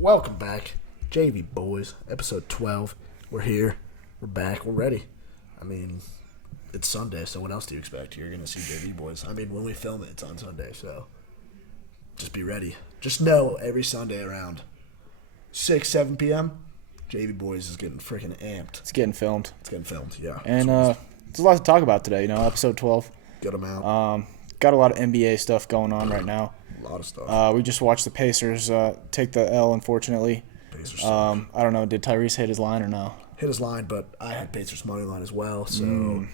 Welcome back, JV Boys, episode 12. We're here. We're back. We're ready. I mean, it's Sunday, so what else do you expect? You're going to see JV Boys. I mean, when we film it, it's on Sunday, so just be ready. Just know every Sunday around 6, 7 p.m., JV Boys is getting freaking amped. It's getting filmed. Yeah. And there's a lot to talk about today, episode 12. Good amount. Got a lot of NBA stuff going on right now. A lot of stuff. We just watched the Pacers take the L, unfortunately. Pacers I don't know, did Tyrese hit his line or no? Hit his line, but I had Pacers money line as well, so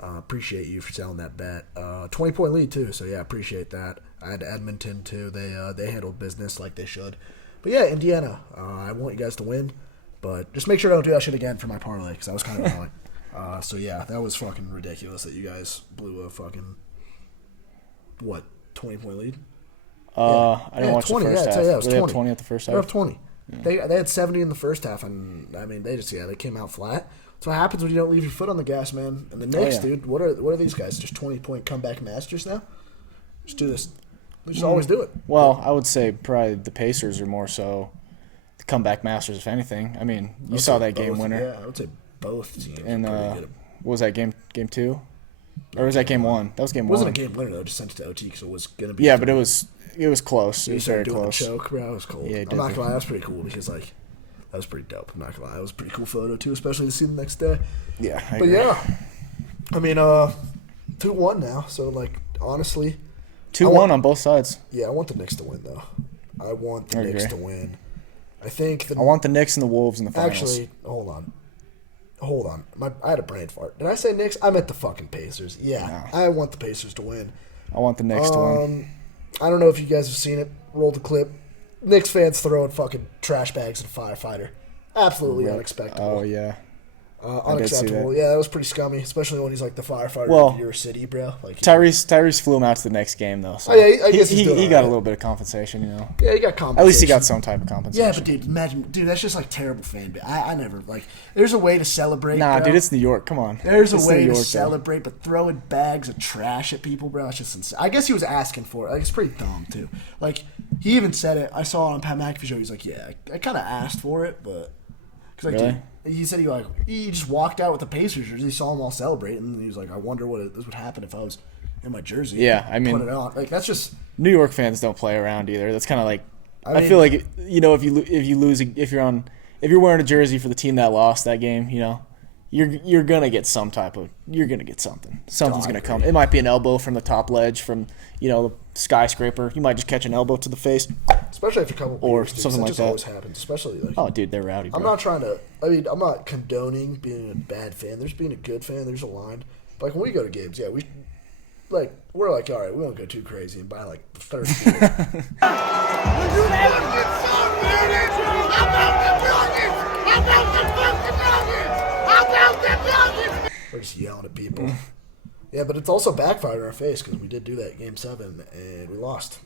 appreciate you for selling that bet. 20-point lead, too, so yeah, appreciate that. I had Edmonton, too. They handled business like they should. But yeah, Indiana, I want you guys to win, but just make sure I don't do that shit again for my parlay, because that was kind of annoying. So yeah, that was fucking ridiculous that you guys blew a fucking, 20-point lead? I didn't watch 20, the first half. it was They 20. had 20 at the first half? They have 20. Yeah. They had 70 in the first half, and I mean, they came out flat. That's what happens when you don't leave your foot on the gas, man. And the Knicks, dude, what are these guys? Just 20-point comeback masters now? Just do this. We just always do it. Well, I would say probably the Pacers are more so the comeback masters, if anything. I mean, you saw that game winner. Yeah, I would say both teams. And what was that, game 2? Or was that game 1? That was game 1. It wasn't a game winner, though. Just sent it to OT because it was going to be. Yeah, but it was close. It was very close. Choke, bro. It was cool. Yeah, I'm not going to lie. That was pretty cool because, that was pretty dope. I'm not going to lie. It was a pretty cool photo, too, especially to see the next day. Yeah, I agree. Yeah. I mean, 2-1 now. So, honestly. 2-1 on both sides. Yeah, I want the Knicks to win, though. I want the Knicks to win. I want the Knicks and the Wolves in the finals. Actually, hold on. I had a brain fart. Did I say Knicks? I meant the fucking Pacers. Yeah, no. I want the Pacers to win. I want the Knicks to win. I don't know if you guys have seen it. Roll the clip. Knicks fans throwing fucking trash bags at a firefighter. Absolutely unexpected. Oh, yeah. Unacceptable. Yeah, that was pretty scummy, especially when he's the firefighter of your city, bro. Tyrese flew him out to the next game, though. So I guess he got a little bit of compensation, Yeah, he got compensation. At least he got some type of compensation. Yeah, but dude, imagine, that's just terrible fan. I never There's a way to celebrate. Nah, bro. Dude, it's New York. Come on. There's a way to celebrate, but throwing bags of trash at people, bro, it's just insane. I guess he was asking for it. It's pretty dumb too. He even said it. I saw it on Pat McAfee show. He's like, yeah, I kind of asked for it, but really? Dude, he said he just walked out with the Pacers jersey. He saw them all celebrate, and he was like, I wonder this would happen if I was in my jersey. Yeah, I mean, put it on. That's just New York fans don't play around either. That's kind of I feel like if you're wearing a jersey for the team that lost that game, you're gonna get something. Something's gonna come. It might be an elbow from the top ledge from the skyscraper. You might just catch an elbow to the face. Especially after a couple or beers, something that like just that. Always happens. Especially oh, dude, they're rowdy. Bro. I'm not trying to. I'm not condoning being a bad fan. There's being a good fan. There's a line. But when we go to games, yeah, we're all right, we won't go too crazy and buy 30 beers. We're just yelling at people. Yeah, but it's also backfired in our face because we did do that Game 7 and we lost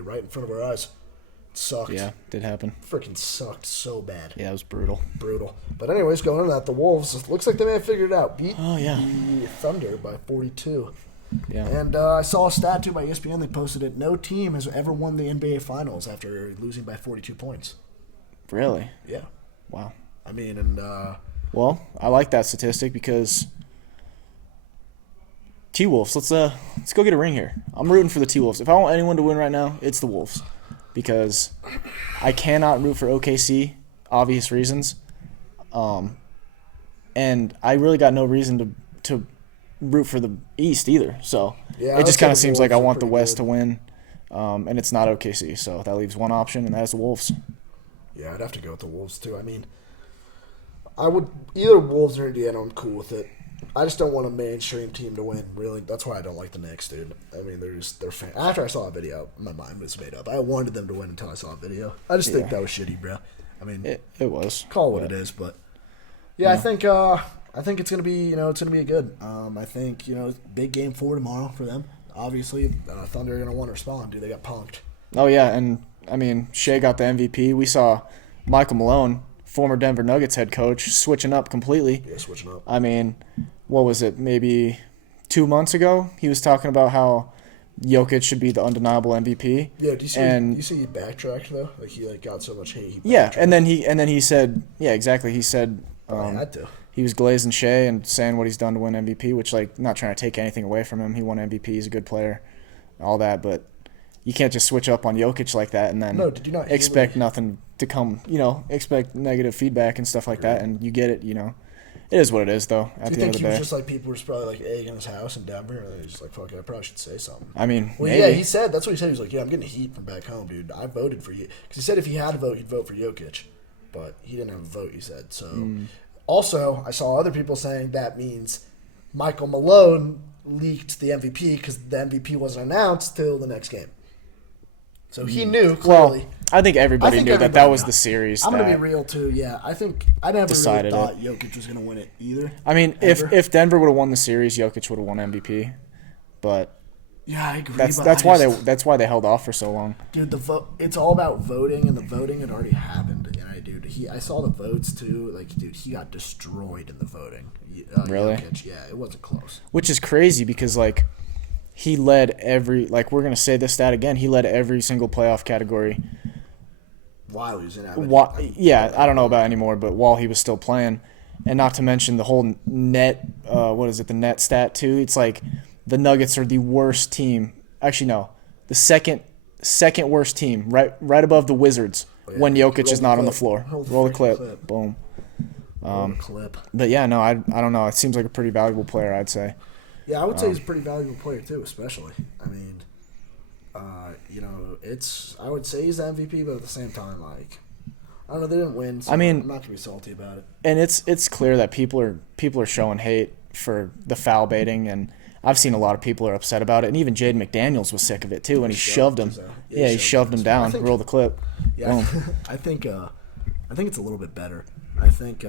right in front of our eyes. It sucked. Yeah, did happen. Freaking sucked so bad. Yeah, it was brutal. But anyways, going into that, the Wolves, looks like they may have figured it out. Beat the Thunder by 42. Yeah. And I saw a stat, too, by ESPN. They posted it. No team has ever won the NBA Finals after losing by 42 points. Really? Yeah. Wow. I mean, and... well, I like that statistic because... T-Wolves, let's go get a ring here. I'm rooting for the T-Wolves. If I want anyone to win right now, it's the Wolves. Because I cannot root for OKC, obvious reasons. And I really got no reason to root for the East either. So it just kind of seems like I want the West to win. And it's not OKC. So that leaves one option, and that is the Wolves. Yeah, I'd have to go with the Wolves, too. I mean, I would either Wolves or Indiana. I'm cool with it. I just don't want a mainstream team to win, really. That's why I don't like the Knicks, dude. I mean, they're after I saw a video, my mind was made up. I wanted them to win until I saw a video. I just think that was shitty, bro. I mean, it was. Call it what it is, but yeah, I think it's gonna be a good. I think big game 4 tomorrow for them. Obviously, Thunder are gonna want to respond, dude. They got punked. Oh yeah, and I mean Shea got the MVP. We saw Michael Malone, former Denver Nuggets head coach, switching up completely. Yeah, switching up. I mean, what was it, maybe 2 months ago? He was talking about how Jokic should be the undeniable MVP. Yeah, do you see he backtracked though? Like he got so much hate. Yeah, and then he said, yeah, exactly. He said had to. He was glazing Shea and saying what he's done to win MVP, which, like, not trying to take anything away from him. He won MVP. He's a good player, all that, but you can't just switch up on Jokic like that and then expect nothing to come, expect negative feedback and stuff like that, and you get it, It is what it is, though, at the end of the day. Do you think he was just like people were probably like egging his house in Denver, and he's just like, fuck it, I probably should say something? I mean, well, maybe. Yeah, that's what he said. He was like, yeah, I'm getting heat from back home, dude. I voted for you. Because he said if he had a vote, he'd vote for Jokic. But he didn't have a vote, he said. So, Also, I saw other people saying that means Michael Malone leaked the MVP because the MVP wasn't announced till the next game. So he knew clearly. Well, I think everybody knew that was the series. I'm going to be real too. Yeah, I never really thought Jokic was going to win it either. I mean, if Denver would have won the series, Jokic would have won MVP. But yeah, I agree. That's why they held off for so long. Dude, it's all about voting, and the voting had already happened. I saw the votes too. Like, dude, he got destroyed in the voting. Really? Jokic, yeah, it wasn't close. Which is crazy because he led every, we're going to say this stat again, he led every single playoff category. While he was in I don't know about anymore, but while he was still playing. And not to mention the whole net, the net stat too. It's like the Nuggets are the worst team. Actually, no. The second worst team, right above the Wizards when Jokic is not on the floor. Roll the clip. Boom. Clip. But yeah, no, I don't know. It seems like a pretty valuable player, I'd say. Yeah, I would say he's a pretty valuable player too, especially. I mean, I would say he's the MVP, but at the same time, I don't know, they didn't win. So I'm not gonna be salty about it. And it's clear that people are showing hate for the foul baiting, and I've seen a lot of people are upset about it, and even Jaden McDaniels was sick of it too, and he shoved him. Yeah, he shoved him down. Roll the clip. Yeah, I think it's a little bit better. I think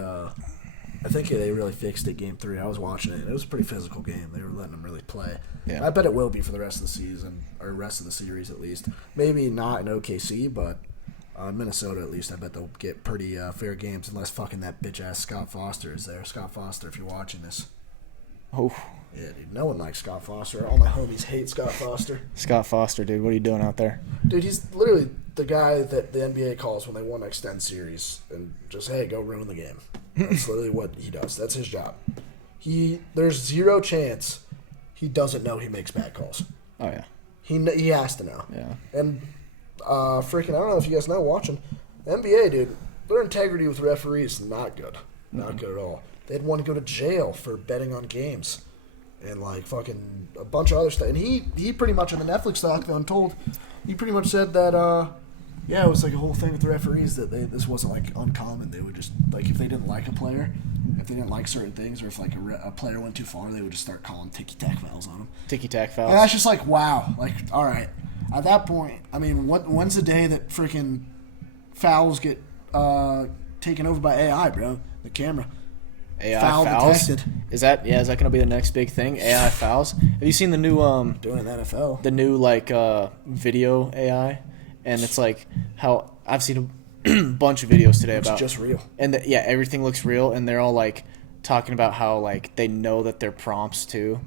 they really fixed it game 3. I was watching it. It was a pretty physical game. They were letting them really play. Yeah. I bet it will be for the rest of the season, or rest of the series at least. Maybe not in OKC, but Minnesota at least. I bet they'll get pretty fair games unless fucking that bitch-ass Scott Foster is there. Scott Foster, if you're watching this. Oh. Yeah, dude. No one likes Scott Foster. All my homies hate Scott Foster. Scott Foster, dude. What are you doing out there? Dude, he's literally the guy that the NBA calls when they want to extend series and just, hey, go ruin the game. That's literally what he does. That's his job. There's zero chance he doesn't know he makes bad calls. Oh, yeah. He has to know. Yeah. And I don't know if you guys know watching, the NBA, dude, their integrity with referees is not good. Not good at all. They had one go to jail for betting on games. And fucking a bunch of other stuff. And he pretty much on the Netflix doc, The Untold, he pretty much said that it was a whole thing with the referees that this wasn't uncommon. They would just if they didn't like a player, if they didn't like certain things, or if a player went too far, they would just start calling ticky-tack fouls on him. Ticky-tack fouls. And that's just wow. All right. At that point, I mean, when's the day that freaking fouls get taken over by AI, bro? The camera. AI foul fouls? detected. Is that going to be the next big thing? AI fouls? Have you seen the new doing it in the NFL? The new video AI, and it's how I've seen a bunch of videos today about just real. And everything looks real, and they're all talking about how they know that they're prompts too.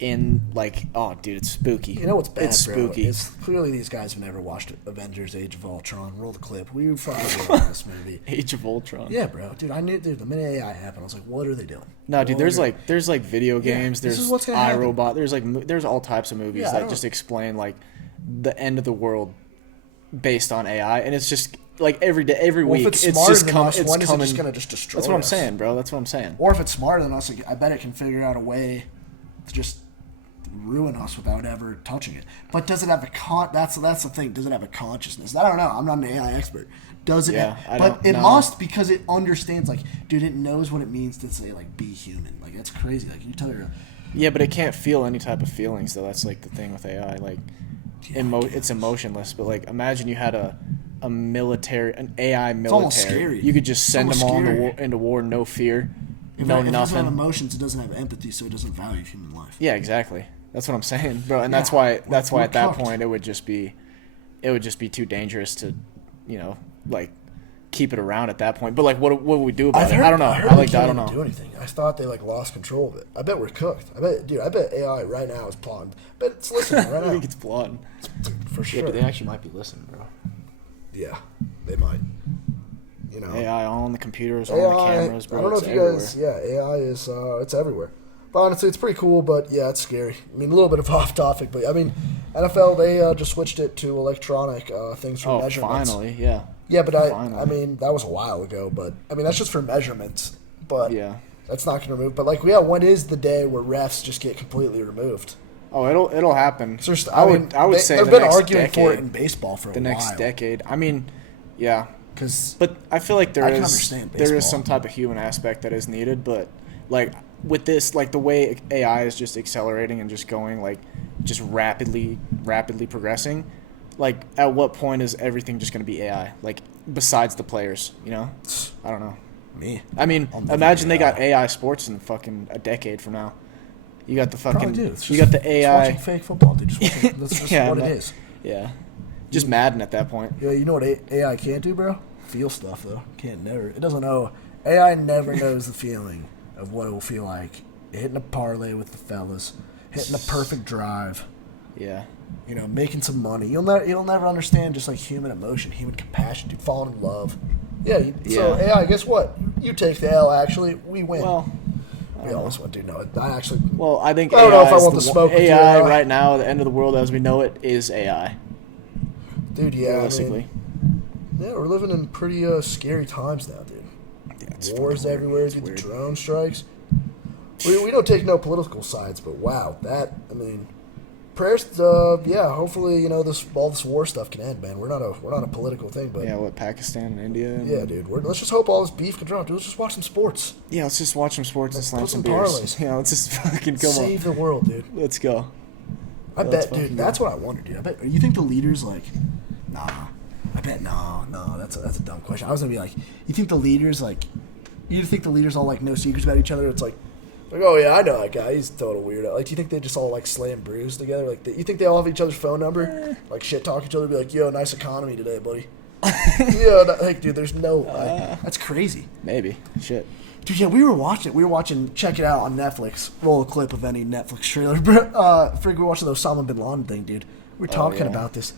Oh dude, it's spooky. You know what's bad, it's spooky. Bro? It's clearly these guys have never watched Avengers: Age of Ultron. Roll the clip. We fucking love this movie. Age of Ultron. Yeah, bro. Dude, I knew. Dude, the minute AI happened, I was like, what are they doing? No, dude. There's video games. Yeah, there's iRobot. There's all types of movies that just explain the end of the world based on AI, and it's just every day, every week. If it's it's smarter just than us, when is it just gonna just destroy? That's what I'm us? saying, bro. That's what I'm saying. Or if it's smarter than us, I bet it can figure out a way to just ruin us without ever touching it. But does it have that's the thing. Does it have a consciousness? I don't know. I'm not an AI expert. Does it? Yeah, it must, because it understands. Dude, it knows what it means to say be human. That's crazy. You tell your. Yeah, but it can't feel any type of feelings though. That's the thing with AI. It's emotionless. But imagine you had an AI military. It's almost scary. You could just send them all into war, no fear, if nothing. If it doesn't have emotions, it doesn't have empathy, so it doesn't value human life. Yeah, exactly. That's what I'm saying, bro. And that's why at that point it would just be too dangerous to, keep it around at that point. But like, what would we do about I've it? heard, I don't know. I don't know. Do anything. I thought they like lost control of it. I bet we're cooked. I bet AI right now is plotting. But it's listening right now. I think it's plotting for sure. Yeah, but they actually might be listening, bro. Yeah, they might. You know, AI on the computers, AI, on the cameras, bro. I don't know if you guys. Yeah, AI is it's everywhere. But honestly, it's pretty cool. But yeah, it's scary. I mean, a little bit of off topic, but I mean, NFL they just switched it to electronic things for measurements. Finally, yeah. Yeah, but I mean, that was a while ago. But I mean, that's just for measurements. But yeah, that's not going to remove. But like, yeah, when is the day where refs just get completely removed? Oh, it'll happen. So I would say they've been arguing for it in baseball for the next decade. I mean, yeah, because but I feel like there is some type of human aspect that is needed. But like with this, like the way AI is just accelerating and just going like just rapidly progressing. Like, at what point is everything just going to be AI? Like, besides the players, you know? I don't know. Me. I mean, imagine they got AI sports in fucking a decade from now. You got the fucking... You got the AI... Just watching fake football, dude. That's just what it is. Yeah. Just Madden at that point. Yeah, you know what AI can't do, bro? Feel stuff, though. It doesn't know. AI never knows the feeling of what it will feel like hitting a parlay with the fellas, hitting a perfect drive. Yeah. You know, making some money. You'll never understand just like human emotion, human compassion, dude. Falling in love. Yeah. So AI, guess what? You take the L. Actually, we win. Well, we always want to know it. I actually. Well, I think I don't know if I want the smoke. AI right now, the end of the world as we know it, is AI. Dude, yeah. Realistically. Yeah, we're living in pretty scary times now, dude. Yeah, wars everywhere. Get the drone strikes. We don't take no political sides, but wow, I mean. Prayers, hopefully, you know, all this war stuff can end, man. We're not a political thing, but Pakistan and India. Yeah, dude. Let's just hope all this beef can drop. Dude, let's just watch some sports. Yeah, let's just watch some sports and slam some beers. Parlays. Yeah, let's just fucking come on. Save the world, dude. Let's go. I bet, dude. That's what I wonder, dude. I bet. You think the leaders like? Nah. I bet no. That's a dumb question. I was gonna be like, you think the leaders like? You think the leaders all like know secrets about each other? It's like, oh yeah, I know that guy. He's a total weirdo. Like, do you think they just all like slay and bruise together? Like, you think they all have each other's phone number? Like, shit talk each other, be like, yo, nice economy today, buddy. Yeah, like, dude, there's no. That's crazy. Maybe. Shit. Dude, yeah, we were watching. Check it out on Netflix. Roll a clip of any Netflix trailer. We were watching the Osama bin Laden thing, dude. We were talking about this.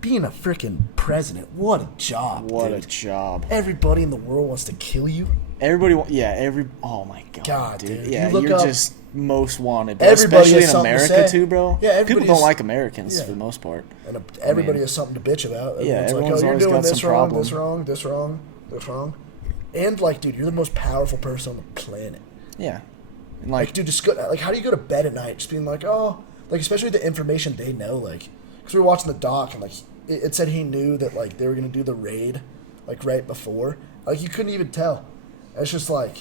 Being a freaking president, what a job! What dude. A job! Everybody in the world wants to kill you. Oh my god, dude. Yeah, you're just most wanted, bro. Especially in America too, bro. Yeah, people don't like Americans for the most part. And everybody has something to bitch about. Everyone's like, you're doing this wrong, this wrong. And like, dude, you're the most powerful person on the planet. Yeah, and like, dude, just how do you go to bed at night just being like, oh, like especially the information they know, like, because we were watching the doc and like it said he knew that like they were gonna do the raid, like right before, like you couldn't even tell. It's just like,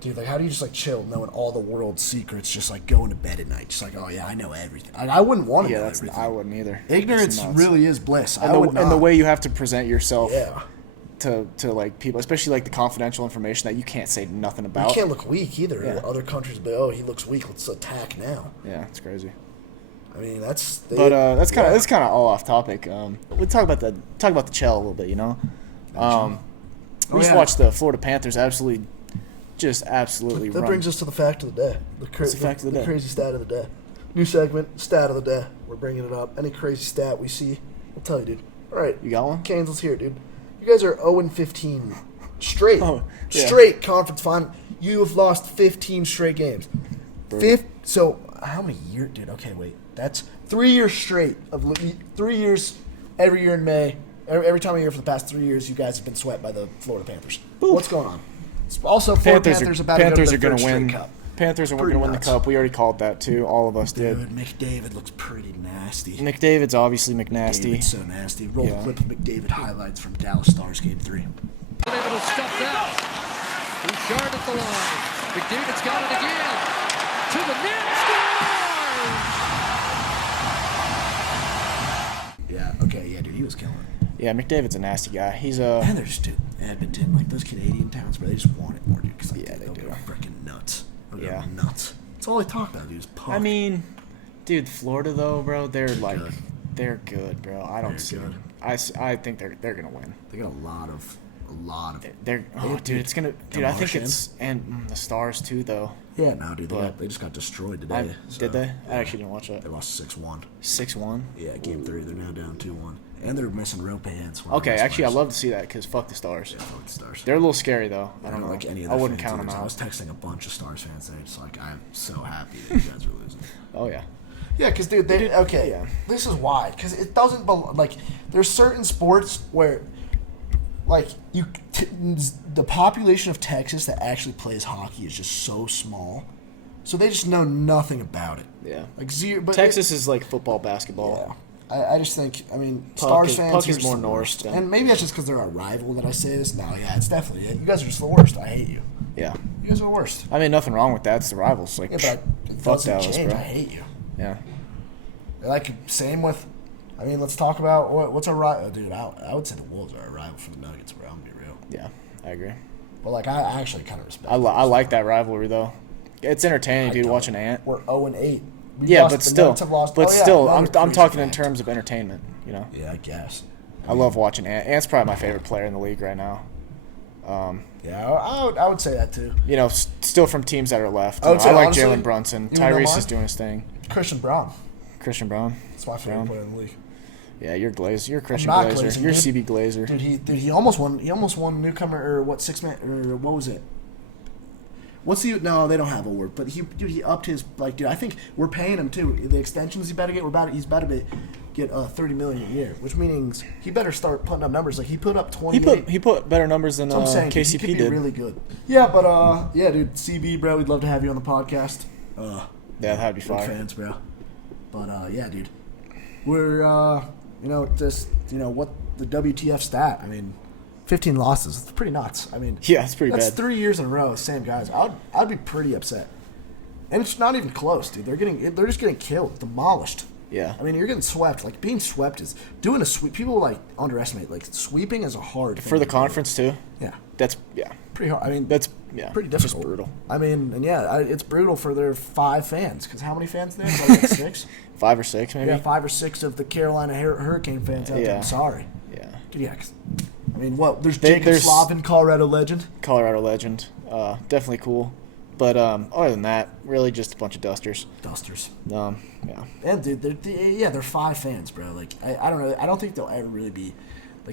dude, like, how do you just, like, chill knowing all the world's secrets, just, like, going to bed at night? Just like, oh, yeah, I know everything. I wouldn't want to know everything. I wouldn't either. Ignorance really is bliss. And the way you have to present yourself to like, people, especially, like, the confidential information that you can't say nothing about. You can't look weak, either. Yeah. Other countries be, oh, he looks weak, let's attack now. Yeah, it's crazy. I mean, that's kind of all off topic. We'll talk about the Chell a little bit, you know? We just watched the Florida Panthers absolutely run. That brings us to the fact of the day. The crazy stat of the day. New segment, stat of the day. We're bringing it up. Any crazy stat we see, we'll tell you, dude. All right. You got one? Canes, let's hear it, dude. You guys are 0-15 straight. Straight conference final. You have lost 15 straight games. So, how many years, dude? Okay, wait. That's 3 years straight. 3 years every year in May. Every time of year for the past 3 years, you guys have been swept by the Florida Panthers. Oof. What's going on? Also, Florida Panthers are going to win. Panthers are going to win the cup. We already called that too. All of us did. Dude, McDavid looks pretty nasty. McDavid's obviously McNasty. David's so nasty. Roll a clip of McDavid highlights from Dallas Stars Game 3. Able to step out. Bouchard at the line. McDavid's got it again. To the net. Scores! Yeah. Okay. Yeah, dude, he was killing it. Yeah, McDavid's a nasty guy. He's Panthers, dude. Edmonton, like those Canadian towns, bro, they just want it more, dude. Because like, they do. Go freaking nuts. They'll go nuts. That's all they talk about, dude. Is puck. I mean, dude, Florida though, bro, they're they're good, bro. I don't see. I think they're gonna win. They got a lot of a lot of. Dude, it's gonna. Dude, I think it's the Stars too, though. Yeah, no, dude, they just got destroyed today. Did they? I actually didn't watch that. They lost 6-1. 6-1. Yeah, game 3. They're now down 2-1, and they're missing Rope Hands. Okay, actually, I love to see that because fuck the Stars. Yeah, fuck the Stars. They're a little scary though. I don't like any of I the wouldn't fans count them either. out. I was texting a bunch of Stars fans today, just like I'm so happy that you guys are losing. Oh yeah. Yeah, because dude, this is why. Because it doesn't like there's certain sports where like the population of Texas that actually plays hockey is just so small, so they just know nothing about it. Yeah, like zero. But Texas is like football, basketball. Yeah, I just think Stars fans Puck is more the Norse, and maybe that's just because they're a rival that I say this. No, yeah, it's definitely it. You guys are just the worst. I hate you. Yeah, you guys are the worst. I mean, nothing wrong with that. It's the rivals. Like, yeah, but it fuck doesn't Dallas, change. bro. I hate you. Yeah. Like same with. I mean, let's talk about what's our rival. Dude, I would say the Wolves are a rival for the Nuggets, bro. I'm gonna be real. Yeah, I agree. But like, I actually kind of respect. I like that rivalry though. It's entertaining, dude. Watching Ant. We're 0-8. Yeah, but still, I'm talking in terms of entertainment. You know. Yeah, I guess. I love watching Ant. Ant's probably my favorite player in the league right now. Yeah, I would say that too. You know, still from teams that are left. I like Jalen Brunson. Tyrese is doing his thing. Christian Brown. That's my favorite player in the league. Yeah, you're Glazer. You're Christian Glazer. You're CB Glazer. Dude, he almost won. He almost won newcomer or what 6-man or what was it? What's the no? They don't have a word, but he upped his dude. I think we're paying him too. The extensions he's about to get. He's about to get $30 million a year, which means he better start putting up numbers. Like he put up 20. He put better numbers than KCP he could be did. Really good. Yeah, but dude, CB, bro, we'd love to have you on the podcast. Yeah, that'd be fun. Fans, bro. But yeah, dude, we're what the WTF stat? I mean, 15 losses. It's pretty nuts. I mean, yeah, it's pretty bad. That's 3 years in a row. Same guys. I'd be pretty upset. And it's not even close, dude. They're just getting killed, demolished. Yeah. I mean, you're getting swept. Like being swept is doing a sweep. People underestimate sweeping is a hard thing for the conference too. Yeah. That's pretty hard. I mean, that's pretty difficult. Just brutal. I mean, and it's brutal for their 5 fans. Because how many fans there? Like 6. 5 or 6, maybe. Yeah, 5 or 6 of the Carolina Hurricane fans out there. I'm sorry. Yeah. Yeah. I mean, there's Jacob Slavin, Colorado legend. Definitely cool. But other than that, really just a bunch of dusters. Yeah. And dude, they're 5 fans, bro. Like I don't know. I don't think they'll ever really be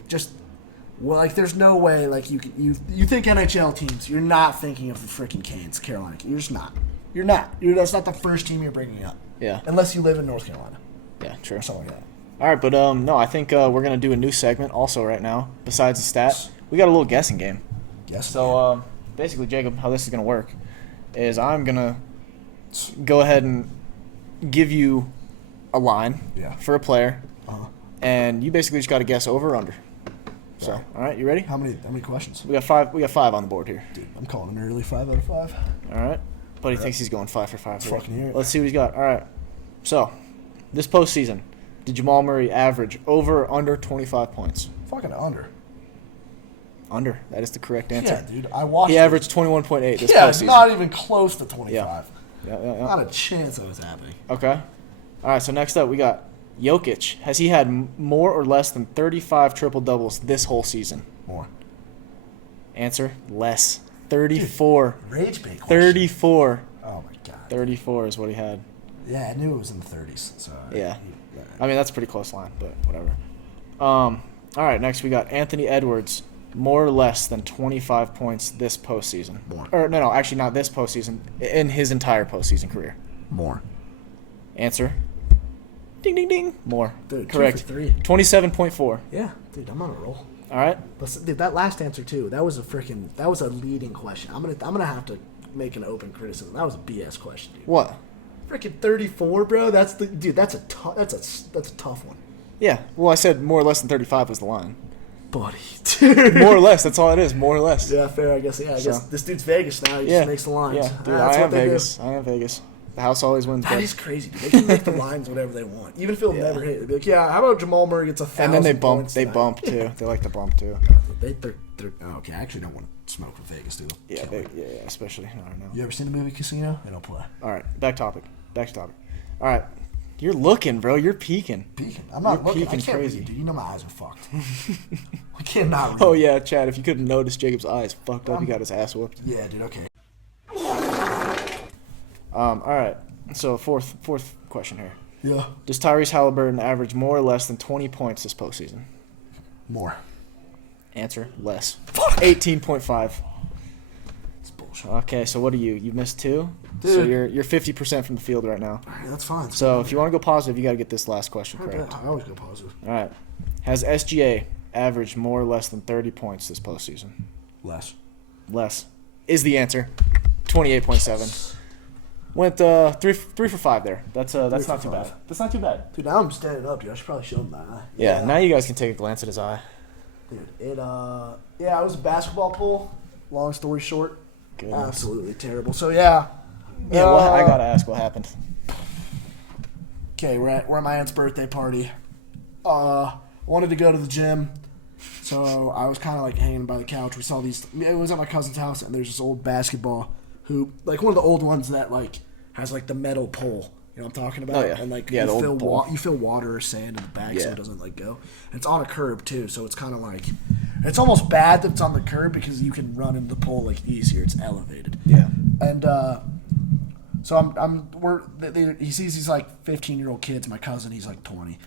there's no way you think NHL teams. You're not thinking of the freaking Canes, Carolina. You're just not. You're not. That's not the first team you're bringing up. Yeah. Unless you live in North Carolina. Yeah, true. Or something like that. All right, but no, I think we're gonna do a new segment also right now. Besides the stat, we got a little guessing game. Yes. So basically, Jacob, how this is gonna work is I'm gonna go ahead and give you a line for a player, and you basically just got to guess over or under. So, all right, you ready? How many questions? We got 5. We got 5 on the board here. Dude, I'm calling an early 5 out of 5. All right, buddy thinks he's going 5 for 5. Fucking hear it. Let's see what he's got. All right. So, this postseason, did Jamal Murray average over or under 25 points? Fucking under. Under. That is the correct answer. Yeah, dude. I watched. He averaged 21.8 this postseason. Yeah, not even close to 25. Yeah. Not a chance that was happening. Okay. All right, so next up we got Jokic. Has he had more or less than 35 triple-doubles this whole season? More. Answer, less. 34. Dude, rage bait question. 34. Oh, my God. 34 is what he had. Yeah, I knew it was in the 30s. So yeah. I mean, that's a pretty close line, but whatever. All right, next we got Anthony Edwards. More or less than 25 points this postseason. More. Or no, actually not this postseason. In his entire postseason career. More. Answer. Ding, ding, ding. More. Dude, correct. 2 for 3. 27.4. Yeah, dude, I'm on a roll. All right. But dude, that last answer too. That was a leading question. I'm gonna have to make an open criticism. That was a BS question, dude. What? Freaking 34, bro. That's a tough one. Yeah. Well, I said more or less than 35 was the line. Buddy, dude. More or less. That's all it is. More or less. Yeah, fair. I guess. Yeah, I guess this dude's Vegas now. He just makes the lines. Yeah, dude. I am Vegas. The house always wins. That is crazy, dude. They can make the lines whatever they want, even if it'll never hit. They'd be like, yeah, how about Jamal Murray gets 1,000 And then they bump. points They tonight? bump too. They like to bump too. They're okay. I actually don't want to smoke with Vegas, dude. Yeah, especially. I don't know. You ever seen the movie Casino? They don't play. All right, back to topic. All right, You're looking, bro. You're peeking. I'm not You're looking. I peeking can't crazy. read, dude. You know my eyes are fucked. I cannot read. Oh, yeah, Chad, if you couldn't notice, Jacob's eyes fucked up. He got his ass whooped. Yeah, dude, okay. All right. So, fourth question here. Yeah. Does Tyrese Halliburton average more or less than 20 points this postseason? More. Answer, less. 18.5. It's bullshit. Okay, so what are you? You missed 2? Dude. So you're 50% from the field right now. All right, that's fine. So if you want to go positive, you got to get this last question correct. I always go positive. All right. Has SGA averaged more or less than 30 points this postseason? Less. Less is the answer. 28.7. Went 3 for 5 there. That's not too bad. That's not too bad. Dude, now I'm standing up, dude. I should probably show him that eye. Yeah. Now you guys can take a glance at his eye. Dude, it yeah, it was a basketball pool. Long story short, Goodness. absolutely terrible. So yeah. Yeah. Well, I gotta ask what happened. Okay, we're at my aunt's birthday party. Wanted to go to the gym, so I was kind of like hanging by the couch. We saw these. It was at my cousin's house, and there's this old basketball hoop, like one of the old ones that like has like the metal pole. You know what I'm talking about? Oh, yeah. And like Yeah, the you old fill pole. you fill water or sand in the bag so Yeah. it doesn't like go. And it's on a curb too, so it's kind of like it's almost bad that it's on the curb because you can run into the pole like easier. It's elevated. Yeah. And so he sees these like 15-year-old kids. My cousin, he's like 20.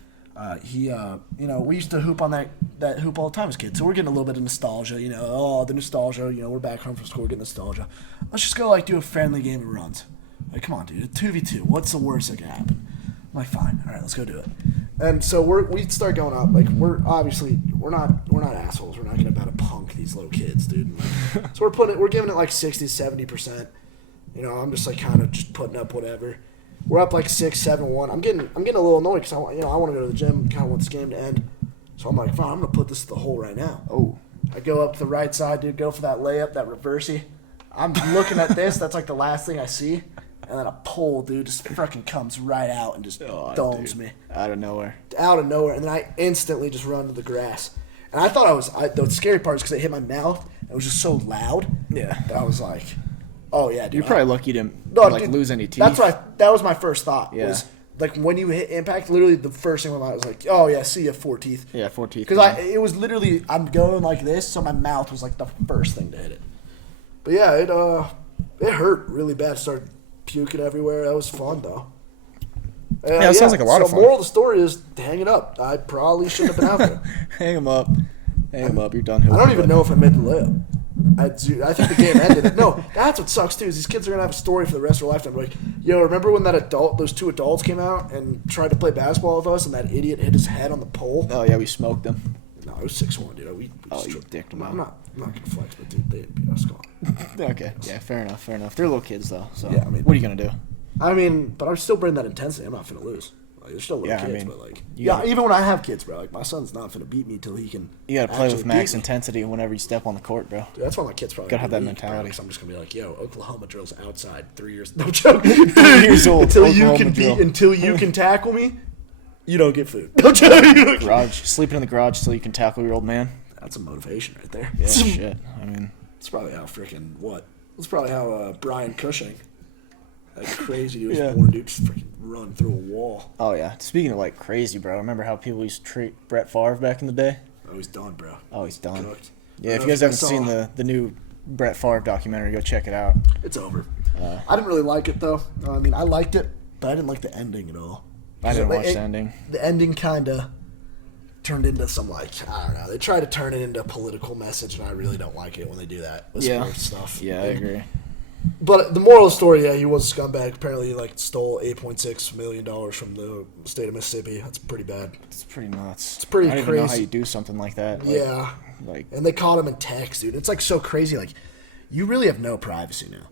We used to hoop on that hoop all the time as kids. So we're getting a little bit of nostalgia, the nostalgia, we're back home from school, we're getting nostalgia. Let's just go like do a friendly game of runs. Like, come on, dude, a 2v2. What's the worst that can happen? I'm like, fine, all right, let's go do it. And so we start going up. Like, we're not assholes. We're not gonna about to punk these little kids, dude. So we're giving it like 60, 70%. I'm just like kind of just putting up whatever. We're up like 6-7-1. I'm getting a little annoyed because I want to go to the gym. Kind of want this game to end. So I'm like, fine, I'm gonna put this to the hole right now. Oh. I go up to the right side, dude. Go for that layup, that reversey. I'm looking at this. That's like the last thing I see. And then a pole, dude, just fucking comes right out and just domes me. Out of nowhere. Out of nowhere. And then I instantly just run to the grass. And I thought the scary part is because it hit my mouth. It was just so loud. Yeah. That I was like, oh, yeah, dude. You're probably lucky to dude, lose any teeth. That was my first thought. Yeah. Was, like, when you hit impact, literally the first thing in my mind was like, oh, yeah, see ya, 4 teeth. Yeah, 4 teeth. Because it was literally, I'm going like this, so my mouth was like the first thing to hit it. But yeah, it hurt really bad. Started puking everywhere. That was fun, though. It sounds like a lot of fun. So moral of the story is hang it up. I probably shouldn't have been out there. Hang him up. Hang him up. You're done. I don't even know if I made the layup. I think the game ended. No, that's what sucks too. Is these kids are gonna have a story for the rest of their lifetime. Like, remember when those 2 adults came out and tried to play basketball with us, and that idiot hit his head on the pole? Oh yeah, we smoked them. No, it was 6-1, dude. We you dicked them out. I'm not gonna flex, but dude, they beat us. Come on. Okay. Yeah. Fair enough. They're little kids though. So Yeah, I mean- what are you gonna do? But I'm still bringing that intensity. I'm not finna lose. Like, they're still little Yeah, I kids, mean, but like, you gotta- even when I have kids, bro, like my son's not finna beat me until he can. You gotta play with actually max beat me. intensity whenever you step on the court, bro. Dude, that's why my kids probably Gotta have that gonna leave, bro, mentality. 'cause I'm just gonna be like, yo, Oklahoma drills outside 3 years. No joke. 3 years old. Until you can tackle me, you don't get food. No joke. Garage, sleeping in the garage so you can tackle your old man. That's a motivation right there. Yeah, shit. I mean, That's probably how That's probably how Brian Cushing, that crazy dude was Yeah. born, dude, just freaking run through a wall. oh yeah. Speaking of like crazy, bro. Remember how people used to treat Brett Favre back in the day? Oh, he's done, bro. Oh, he's done. Cooked. Yeah, I if don't you guys know haven't seen the new Brett Favre documentary, go check it out. It's over. I didn't really like it though. I mean, I liked it, but I didn't like the ending at all. I didn't watch the ending. The ending kind of turned into some I don't know. They try to turn it into a political message, and I really don't like it when they do that with sports stuff. Yeah, I agree. But the moral of the story, yeah, he was a scumbag. Apparently, he stole $8.6 million from the state of Mississippi. That's pretty bad. It's pretty nuts. It's pretty I don't even know how crazy. you do something like that. Yeah. And they caught him in text, dude. It's so crazy. Like, you really have no privacy now.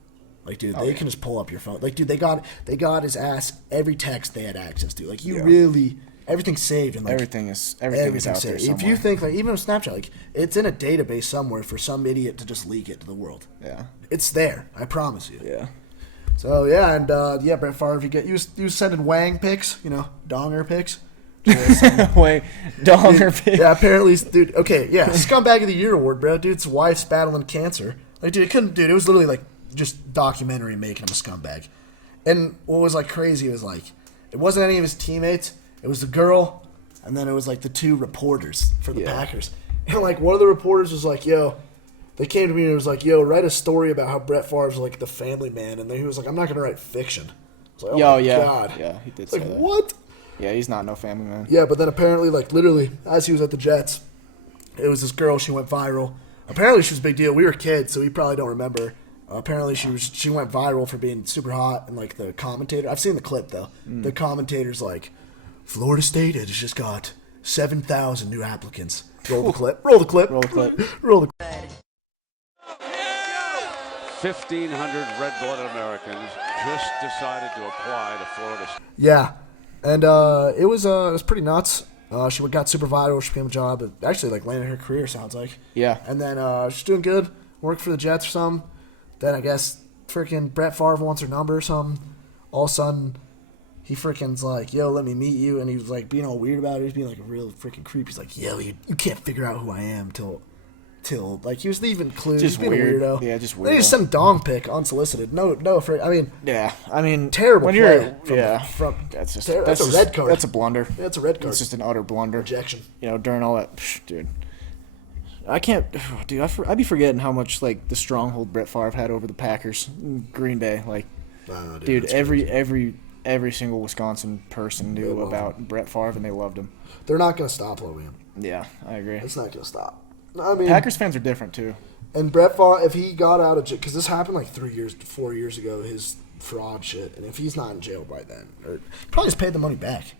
Like, dude, they can just pull up your phone. Like, dude, they got his ass every text they had access to. Like, you really everything's saved and everything is out there saved. somewhere. If you think even with Snapchat, it's in a database somewhere for some idiot to just leak it to the world. Yeah. It's there. I promise you. Yeah. So yeah, and Brett Favre, he was sending Wang pics, donger pics. Wait, donger pics. Yeah, apparently, dude. Okay, yeah, scumbag of the year award, bro. Dude's wife's battling cancer. Like, dude, it was literally just documentary making him a scumbag. And what was crazy was It wasn't any of his teammates. It was the girl, and then it was like the 2 reporters for the Packers. And like one of the reporters was like, "Yo," they came to me and it was like, "Yo, write a story about how Brett Favre's like the family man," and then he was like, "I'm not gonna write fiction." I was like, "Oh my God." Yeah, he did It's say like, that. what? Yeah, he's not no family man. Yeah, but then apparently, like literally, as he was at the Jets, it was this girl. She went viral. Apparently, she was a big deal. We were kids, so we probably don't remember. Apparently, she went viral for being super hot, and like the commentator. I've seen the clip though. The commentator's like, "Florida State has just got 7,000 new applicants." Roll the clip. Roll the clip. Roll the clip. Roll the clip. 1,500 red-blooded Americans just decided to apply to Florida State. Yeah, and it was pretty nuts. She got super viral. She became a job. It actually like landed her career. Sounds like. Yeah. And then she's doing good. Worked for the Jets or something. Then I guess freaking Brett Favre wants her number or something. All of a sudden, he freaking's like, "Yo, let me meet you," and he was like being all weird about it. He was being like a real freaking creep. He's like, "Yo, you can't figure out who I am till like he was leaving clues." Just He's being weird. a weirdo. Yeah, just Then weird. he just sent a dong pic unsolicited. No, I mean, Yeah, I mean, terrible when play you're from that's just that's a red card. That's a blunder. That's a red card. It's just an utter blunder. Rejection. You know, during all that, dude. I can't, dude. I'd be forgetting how much like the stronghold Brett Favre had over the Packers, Green Bay. Like, dude, every single Wisconsin person knew about Brett Favre and they loved him. They're not going to stop loving him. Yeah, I agree. It's not going to stop. I mean, Packers fans are different too. And Brett Favre, if he got out of jail, because this happened like 4 years ago, his fraud shit, and if he's not in jail by then, or probably just paid the money back.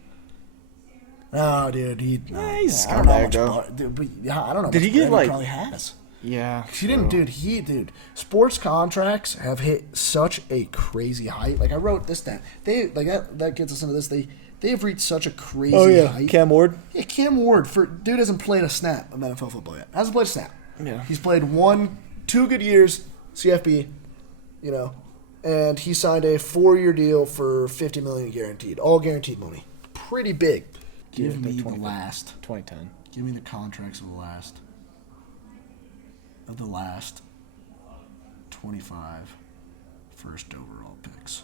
No, dude, he's I don't know how scumbag, much though. I don't know. Did much he get, bread like- probably has? Yeah, He didn't, dude. Sports contracts have hit such a crazy height. Like I wrote this down. They like that gets us into this. They have reached such a crazy height. Cam Ward. Yeah, Cam Ward dude hasn't played a snap of NFL football yet. Hasn't played a snap. Yeah. He's played 2 good years, CFB, you know, and he signed a 4-year deal for $50 million guaranteed, all guaranteed money. Pretty big. Give me the last. 2010. Give me the contracts of the last 25 first overall picks.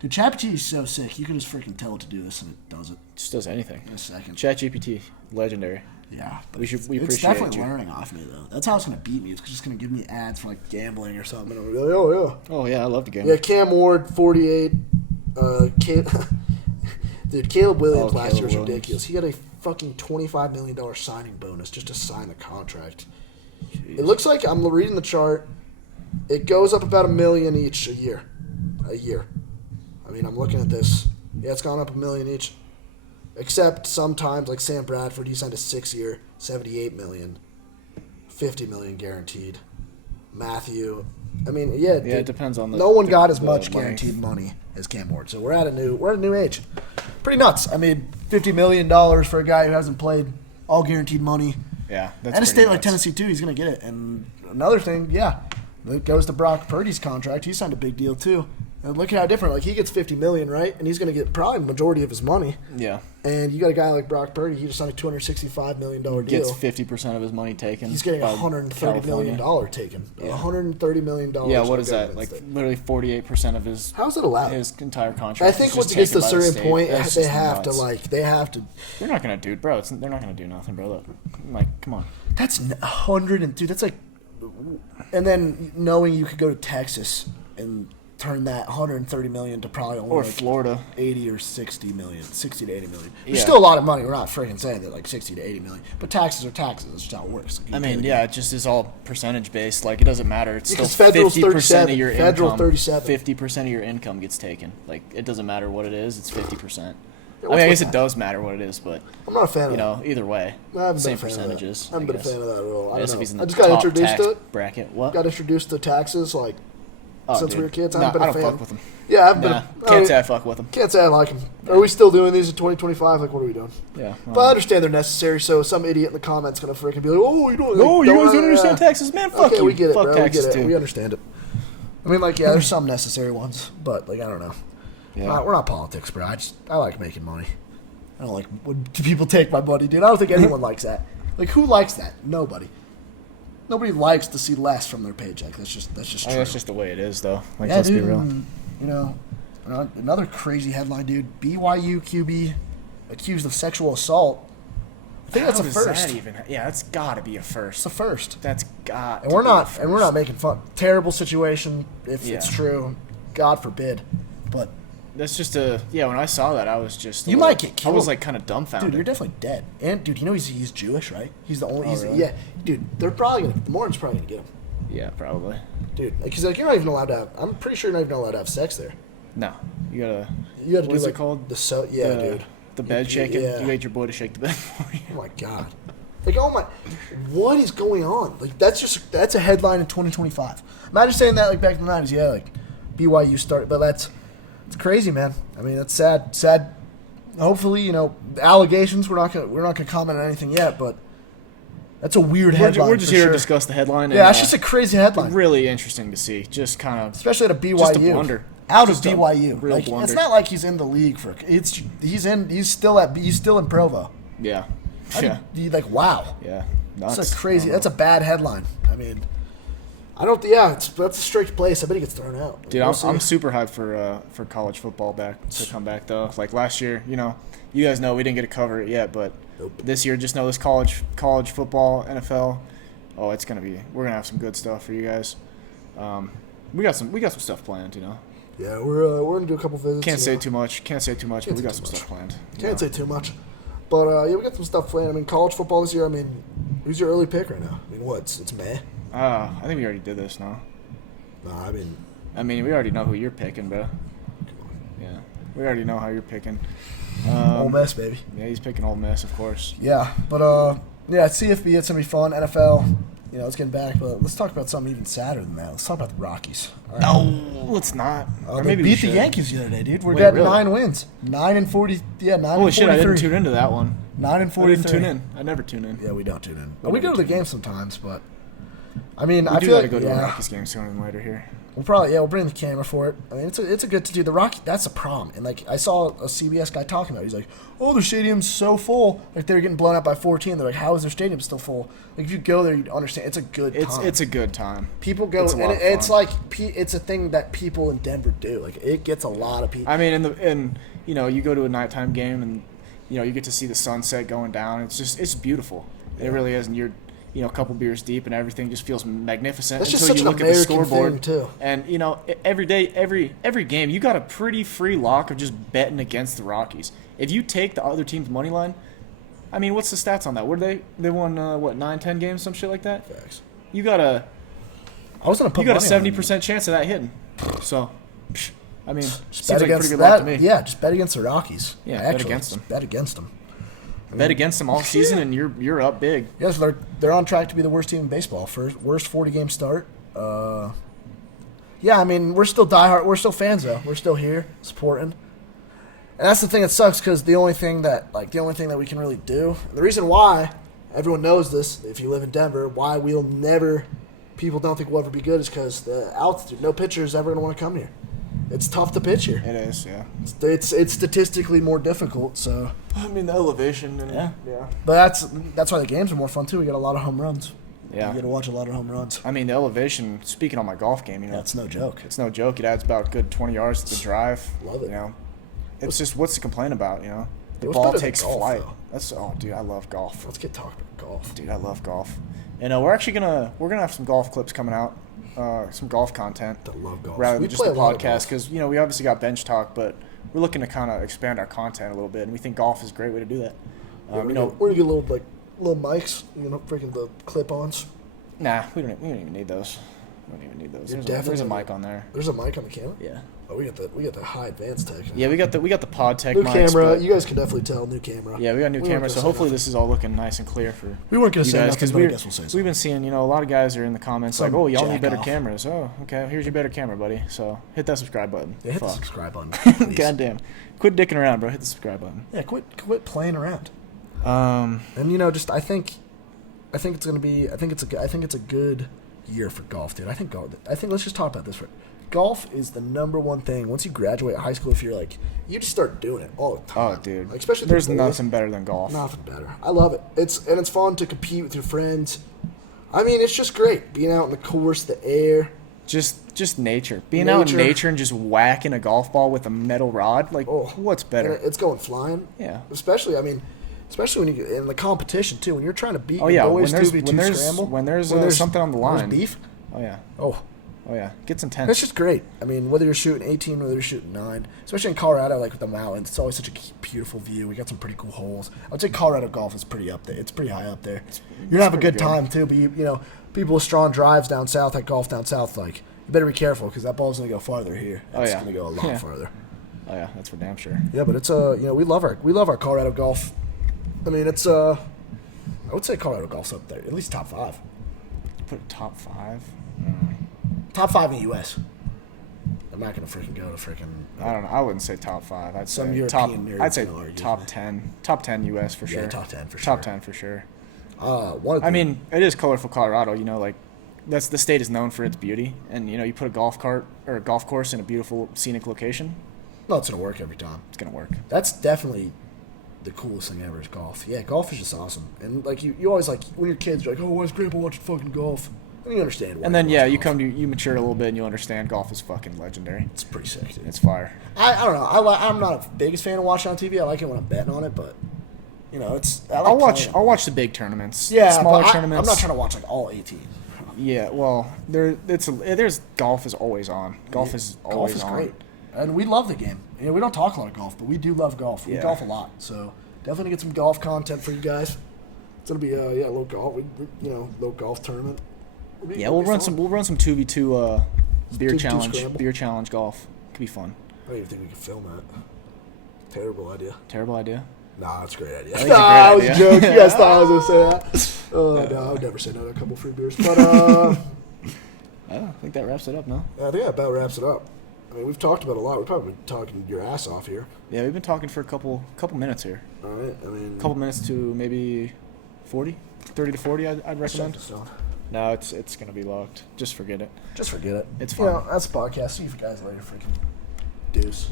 Dude, ChatGPT is so sick. You can just freaking tell it to do this, and it does it Just does anything. in a second. ChatGPT, legendary. Yeah, but We it's appreciate definitely you. learning off me though. That's how it's gonna beat me. It's just gonna give me ads for like gambling or something. And I'm gonna be like, oh Oh yeah, I love the game. yeah. Yeah, Cam Ward, 48. Dude, Caleb Williams last Caleb year was Williams. ridiculous. He had a fucking $25 million signing bonus just to sign the contract. It looks like I'm reading the chart. It goes up about $1 million each a year. I mean, I'm looking at this. Yeah, it's gone up $1 million each. Except sometimes, like Sam Bradford, he signed a 6-year, $78 million, $50 million guaranteed. Matthew, I mean, yeah, dude, it depends on the. no one got as the much money. guaranteed money as Cam Ward, so we're at a new age. Pretty nuts. I mean, $50 million for a guy who hasn't played, all guaranteed money. Yeah, that's At a pretty state like nuts. Tennessee too, he's gonna get it. And another thing, yeah, it goes to Brock Purdy's contract. He signed a big deal too. And look at how different. Like he gets $50 million, right? And he's gonna get probably the majority of his money. Yeah, And you got a guy like Brock Purdy. He just signed a $265 million deal. gets 50% of his money taken. He's getting by $130 million California. taken. Yeah. $130 million. Yeah, from what the is that? government Like state. literally 48% of his How's it allowed? his entire contract. I think is once just it gets to a taken by the certain state. point, That's they just have to nuts. they have to. They're not gonna do it, bro. They're not gonna do nothing, bro. Like, come on. That's 100 and dude. That's like, and then knowing you could go to Texas and turn that 130 million to probably only Or like Florida. 80 or 60 million, 60 to 80 million. It's Yeah. still a lot of money. We're not freaking saying that like 60 to 80 million, but taxes are taxes. That's just how it works. Like, you I pay mean, the yeah, it just is all percentage based. Like, it doesn't matter. It's Because still federal's 50% 37, of your federal income. 37. 50% of your income gets taken. Like, it doesn't matter what it is. It's 50%. I what's mean, I with guess that? it does matter what it is, but I'm not a fan you of know, either way, that. I haven't same been a fan of that. percentages. I haven't been a guess. fan of that rule. I I guess don't if he's in know. the I just got top introduced tax to it. bracket. What? Got introduced to taxes like Oh, since dude. we were kids. I Nah, haven't I been don't a fan. fuck with them. Yeah, I haven't Nah, been. can't say I fuck with them. Can't say I like them. Are we still doing these in 2025? Like, what are we doing? Yeah. But I understand they're necessary, so some idiot in the comments gonna freaking be like, "Oh, you don't." No, like, you guys don't yeah. understand taxes, man. Fuck Okay, you. we get it, Fuck bro. taxes we get it. too. We understand it. I mean, like, yeah, there's some necessary ones, but like, I don't know. Yeah. We're not politics, bro. I like making money. I don't like when people take my money, dude. I don't think anyone likes that. Like, who likes that? Nobody. Nobody likes to see less from their paycheck. That's just I true. mean, that's just the way it is, though. Like, Yeah, let's dude. be real. You know, Another crazy headline, dude. BYU QB accused of sexual assault. I think that's a first. That's got to be a first. It's a first. That's got. And we're not making fun. Terrible situation if it's true. God forbid. But that's just when I saw that, I was just might get killed. I was like kind of dumbfounded. Dude, you're definitely dead. And dude, you know he's Jewish, right? He's the only. Really? Yeah, dude. They're probably the Mormons probably gonna get him. Yeah, probably. Dude, because you're not even allowed to have. I'm pretty sure you're not even allowed to have sex there. No, you gotta. What is it called? Dude. The bed shaking. Yeah. You made your boy to shake the bed for you. Oh my god. Like, oh my, what is going on? Like, that's a headline in 2025. Imagine saying that like back in the 90s. Yeah, like BYU started, but it's crazy, man. I mean, that's sad. Sad. Hopefully, the allegations. We're not gonna comment on anything yet, but that's a weird headline. We're just here to discuss the headline. Yeah, it's just a crazy headline. Really interesting to see. Just kind of, especially at a BYU. Just a blunder. Out of BYU. Real like, blunder. It's not like he's in the league for. He's still in Provo. Yeah. Wow. Yeah. That's a crazy. That's a bad headline. I mean, I don't. Yeah, that's a strict place. I bet he gets thrown out. Dude, I'm super hyped for college football to come back though. Like last year, you guys know we didn't get to cover it yet, but this year, just know this college football, NFL. Oh, we're gonna have some good stuff for you guys. We got some stuff planned, Yeah, we're gonna do a couple visits. Can't say too much, but we got some stuff planned. Can't say too much. But, we got some stuff planned. I mean, college football this year, who's your early pick right now? I mean, it's May? I think we already did this, no? No, we already know who you're picking, bro. Come on. Yeah, we already know how you're picking. Ole Miss, baby. Yeah, he's picking Ole Miss, of course. Yeah, but, CFB, it's going to be fun. NFL, it's getting back. But let's talk about something even sadder than that. Let's talk about the Rockies. Right? No, let's not. Or maybe we beat the Yankees the other day, dude. We're really? 9 wins. 9-40. Yeah, 9 Holy shit, I didn't tune into that one. 9-43. I didn't tune in. I never tune in. Yeah, we don't tune in. We go to the game sometimes, but I feel like go to a Rockies game sooner than later here. We'll bring the camera for it. I mean, it's a good to do. The Rocky, that's a problem. And like I saw a CBS guy talking about it. He's like, "Oh, their stadium's so full. Like they're getting blown out by 14. They're like, how is their stadium still full? Like if you go there, you understand. It's a good time. It's a good time. People go, and it's like it's a thing that people in Denver do. Like it gets a lot of people. I mean, you go to a nighttime game and you get to see the sunset going down. It's beautiful. Yeah. It really is, and you're a couple beers deep, and everything just feels magnificent That's until just you such look an at the American scoreboard. thing, too. And every day, every game, you got a pretty free lock of just betting against the Rockies. If you take the other team's money line, I mean, what's the stats on that? What they won 9-10 games, some shit like that. Facts. You got a 70% chance of that hitting. So, I mean, seems like a pretty good luck to me. Yeah, just bet against the Rockies. Yeah, bet against them. Bet against them. Bet against them all season, and you're up big. Yes, they're on track to be the worst team in baseball. Worst 40-game start. Yeah, I mean, we're still diehard. We're still fans, though. We're still here supporting. And that's the thing that sucks, because the only thing that we can really do, the reason why everyone knows this, if you live in Denver, why people don't think we'll ever be good is because the altitude. No pitcher is ever going to want to come here. It's tough to pitch here. It is, yeah. It's statistically more difficult, so. I mean, the elevation and yeah. But that's why the games are more fun too. We got a lot of home runs. Yeah. You get to watch a lot of home runs. I mean, the elevation. Speaking on my golf game, it's no joke. It's no joke. It adds about a good 20 yards to the drive. Love it. It's just what's to complain about? The ball takes flight. Dude, I love golf. Let's get talking about golf. Dude, I love golf. And we're actually gonna have some golf clips coming out. Some golf content. I love golf. Rather than just the podcast, because we obviously got bench talk, but we're looking to kind of expand our content a little bit, and we think golf is a great way to do that. We're gonna get little mics, freaking the clip-ons. Nah, we don't even need those. We don't even need those. There's a mic on there. There's a mic on the camera. Yeah. Oh, we got the high advanced tech. Yeah, we got the pod tech. New mics, camera. You guys can definitely tell. New camera. Yeah, we got new camera, so hopefully this is all looking nice and clear for we weren't gonna you say guys, nothing, but I guess we'll say something. We've been seeing, a lot of guys are in the comments like, "Oh, y'all need better cameras." Oh, okay, here's your better camera, buddy. So hit that subscribe button. Yeah, hit the subscribe button. Goddamn, quit dicking around, bro. Hit the subscribe button. Yeah, quit playing around. And I think it's a good year for golf, dude. I think let's just talk about this. Golf is the number one thing. Once you graduate high school, if you're you just start doing it all the time. Oh, dude. Especially there's nothing better than golf. Nothing better. I love it. It's fun to compete with your friends. I mean, it's just great being out in the course, the air. Just nature. Being out in nature and just whacking a golf ball with a metal rod, like, what's better? It's going flying. Yeah. Especially when you get in the competition, too. When you're trying to beat when boys there's, 2v2 scramble. When there's something on the line. There's beef. Oh, yeah. Oh, yeah. Gets intense. It's just great. I mean, whether you're shooting 18, whether you're shooting 9, especially in Colorado, like with the mountains, it's always such a beautiful view. We got some pretty cool holes. I would say Colorado golf is pretty up there. It's pretty high up there. You're gonna have a good time too. But people with strong drives down south, that golf down south, like you better be careful because that ball's gonna go farther here. It's gonna go a lot farther. Oh yeah, that's for damn sure. Yeah, but it's we love our Colorado golf. I mean, it's I would say Colorado golf's up there, at least top 5. Put it top 5. Top 5 in the U.S. I'm not gonna freaking go to freaking. I don't know. I wouldn't say top 5. I'd some say European nerds. I'd say top 10. Top 10 U.S. for sure. Yeah, top 10 for sure. Top 10 for sure. I mean, it is colorful Colorado. Like that's the state is known for its beauty, and you put a golf cart or a golf course in a beautiful scenic location. No, it's gonna work every time. It's gonna work. That's definitely the coolest thing ever is golf. Yeah, golf is just awesome. And like you always like when your kids are like, oh, why is Grandpa watching fucking golf? And you understand why. And then you mature a little bit and you understand golf is fucking legendary. It's pretty sick, dude. It's fire. I don't know. I'm not a biggest fan of watching on TV. I like it when I'm betting on it, but I'll watch the big tournaments. Yeah, smaller but tournaments. I'm not trying to watch like all 18. Yeah, well, there's golf is always on. Golf is always on. Great. And we love the game. We don't talk a lot of golf, but we do love golf. We golf a lot, so definitely get some golf content for you guys. It's gonna be a low golf, low golf tournament. We'll run some 2v2 beer challenge golf. Could be fun. I don't even think we can film that. Terrible idea. Nah, that's a great idea. I was a joke. You guys thought I was gonna say that. No, I would never say no to a couple free beers. But I think that wraps it up. No. I think that about wraps it up. I mean, we've talked about a lot. We've probably been talking your ass off here. Yeah, we've been talking for a couple minutes here. All right. I mean, a couple minutes to maybe 30 to 40. I'd recommend. No, it's gonna be locked. Just forget it. Just forget it. It's fine. That's a podcast. See you guys later, freaking deuce.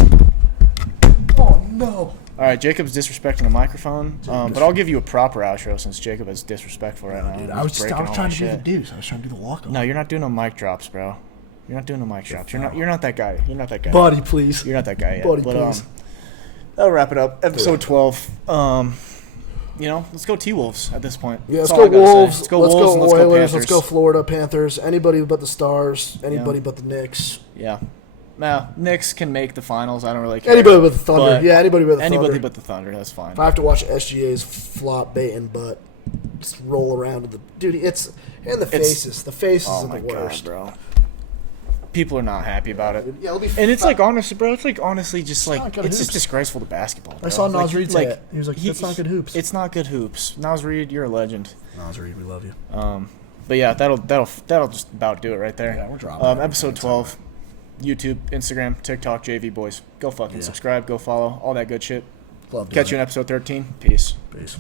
Oh no! All right, Jacob's disrespecting the microphone, but I'll give you a proper outro since Jacob is disrespectful right now. Dude, I was trying to do the deuce. I was trying to do the walk-off. No, you're not doing no mic drops, bro. You're not doing no mic drops. You're not that guy. You're not that guy. Buddy, please. You're not that guy yet. Buddy, please. That'll wrap it up. Episode 12. Let's go T-Wolves at this point. Yeah, let's go Wolves. Let's go Wolves. Let's go Oilers. Let's go Florida Panthers. Anybody but the Stars. Anybody but the Knicks. Yeah. Now, Knicks can make the finals. I don't really care. Anybody but the Thunder. Yeah, anybody but the Thunder. Anybody but the Thunder. That's fine. If I have to watch SGA's flop baiting butt just roll around. Dude, the faces. The faces are the worst. God, bro. People are not happy about it. Yeah, and it's like, honestly, bro, it's like, honestly, just like, it's just disgraceful to basketball, bro. I saw Naz Reid say it. He was like, it's not good hoops. It's not good hoops. Naz Reid, you're a legend. Naz Reid, we love you. But yeah, that'll just about do it right there. Yeah, we're dropping episode 12, YouTube, Instagram, TikTok, JV Boys. Go fucking subscribe, go follow, all that good shit. Love Catch you in episode 13. Peace. Peace.